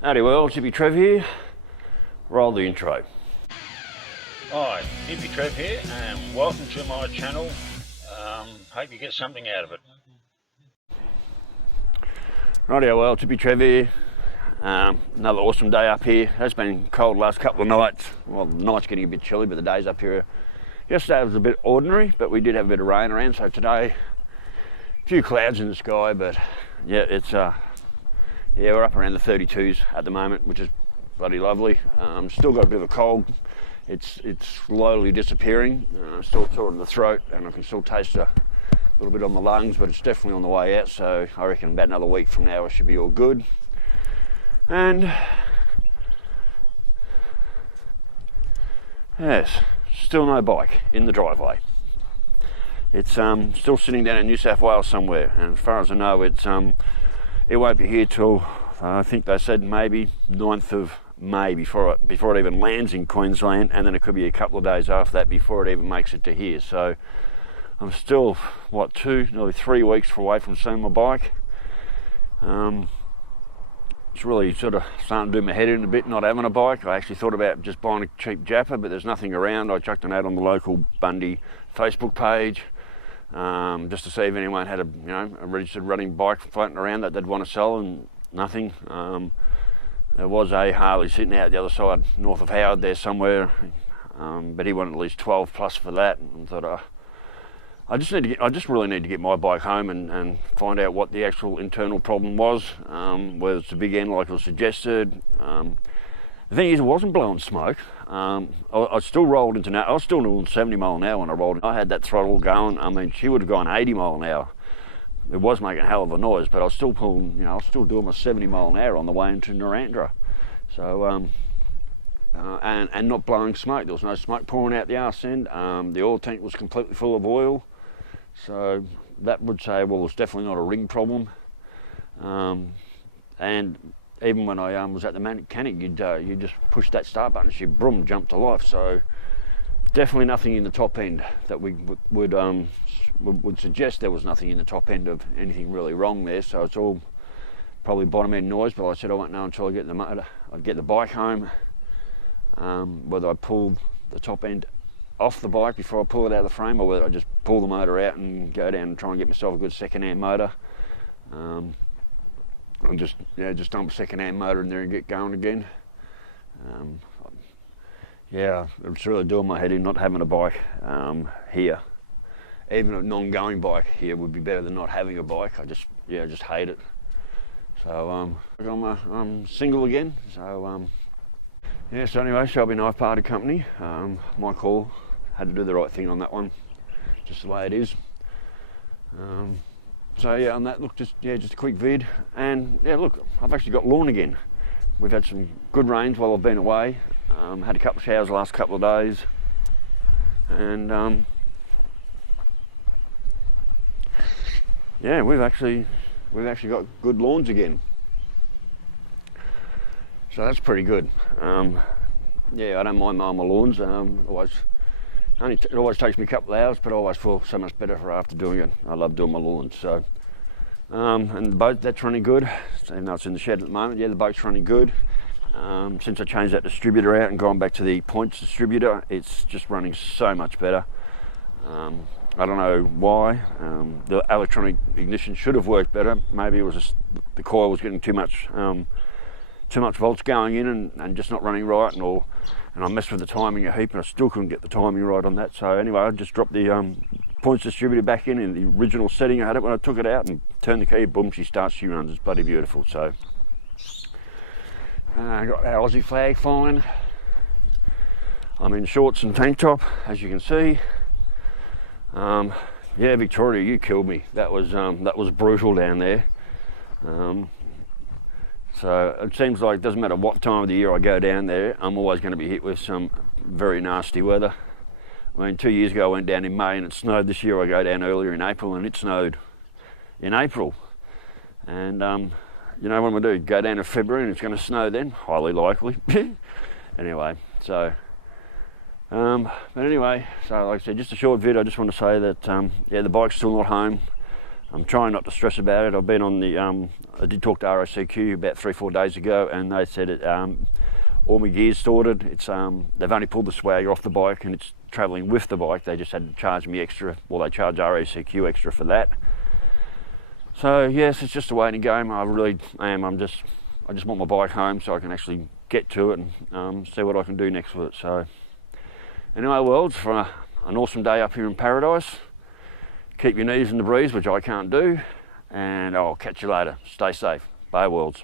Howdy world, Hippy Trev here. Roll the intro. Hi, Hippy Trev here, and welcome to my channel. Hope you get something out of it. Rightio world, Hippy Trev here. Another awesome day up here. It has been cold the last couple of nights. Well, the night's getting a bit chilly, but the days up here, yesterday was a bit ordinary, but we did have a bit of rain around, so today, a few clouds in the sky, but yeah, it's we're up around the 32s at the moment, which is bloody lovely. Still got a bit of a cold. It's slowly disappearing. Still sort of the throat, and I can still taste a little bit on the lungs, but it's definitely on the way out. So I reckon about another week from now I should be all good. And yes, still no bike in the driveway. It's still sitting down in New South Wales somewhere, and as far as I know, it won't be here till I think they said maybe 9th of May before it even lands in Queensland, and then it could be a couple of days after that before it even makes it to here. So I'm still nearly 3 weeks away from seeing my bike. It's really sort of starting to do my head in a bit not having a bike. I actually thought about just buying a cheap Japper, but there's nothing around. I chucked an ad on the local Bundy Facebook page. Just to see if anyone had a registered running bike floating around that they'd want to sell, and nothing. There was a Harley sitting out the other side north of Howard there somewhere, but he wanted at least 12 plus for that, and thought I just really need to get my bike home and find out what the actual internal problem was, whether it's the big end like it was suggested. The thing is, it wasn't blowing smoke. I still rolled into I was still doing 70 mile an hour when I rolled. I had that throttle going. I mean, she would have gone 80 mile an hour. It was making a hell of a noise, but I was still pulling. I was still doing my 70 mile an hour on the way into Narrandera. So and not blowing smoke. There was no smoke pouring out the arse end. The oil tank was completely full of oil. So that would say, well, it's definitely not a ring problem. And even when I was at the mechanic, you just push that start button and she boom, jumped to life. So definitely nothing in the top end that we would suggest there was nothing in the top end of anything really wrong there. So it's all probably bottom end noise. But like I said, I won't know until I get the motor. I'd get the bike home. Whether I pull the top end off the bike before I pull it out of the frame, or whether I just pull the motor out and go down and try and get myself a good second-hand motor. And just dump a second-hand motor in there and get going again. It's really doing my head in not having a bike here. Even a non-going bike here would be better than not having a bike. I just hate it. So I'm single again. So so anyway, Shelby Knife Party Company. My call, had to do the right thing on that one, just the way it is. So yeah, on that, look, just a quick vid, and yeah, look, I've actually got lawn again. We've had some good rains while I've been away. Had a couple of showers the last couple of days, and we've actually got good lawns again. So that's pretty good. I don't mind mowing my lawns. It always takes me a couple of hours, but I always feel so much better after doing it. I love doing my lawns. So, and the boat, that's running good. Even though it's in the shed at the moment, the boat's running good. Since I changed that distributor out and gone back to the points distributor, it's just running so much better. I don't know why. The electronic ignition should have worked better. Maybe it was just the coil was getting too much volts going in and just not running right, and I messed with the timing a heap, and I still couldn't get the timing right on that. So anyway, I just dropped the points distributor back in the original setting I had it when I took it out, and turned the key, boom, she starts, she runs. It's bloody beautiful. So I got our Aussie flag flying. I'm in shorts and tank top, as you can see. Victoria, you killed me. That was brutal down there. So it seems like it doesn't matter what time of the year I go down there, I'm always going to be hit with some very nasty weather. I mean, 2 years ago I went down in May and it snowed. This year I go down earlier in April and it snowed in April. And what we do? Go down in February and it's going to snow then? Highly likely. Anyway, so like I said, just a short vid. I just want to say that the bike's still not home. I'm trying not to stress about it. I've been on the, I did talk to ROCQ about 3-4 days ago, and they said it, all my gear's sorted. It's they've only pulled the swagger off the bike and it's travelling with the bike. They just had to charge me extra. Well, they charge ROCQ extra for that. So yes, it's just a waiting game. I really am. I just want my bike home so I can actually get to it and see what I can do next with it. So anyway, worlds, for an awesome day up here in paradise. Keep your knees in the breeze, which I can't do, and I'll catch you later. Stay safe. Bye, worlds.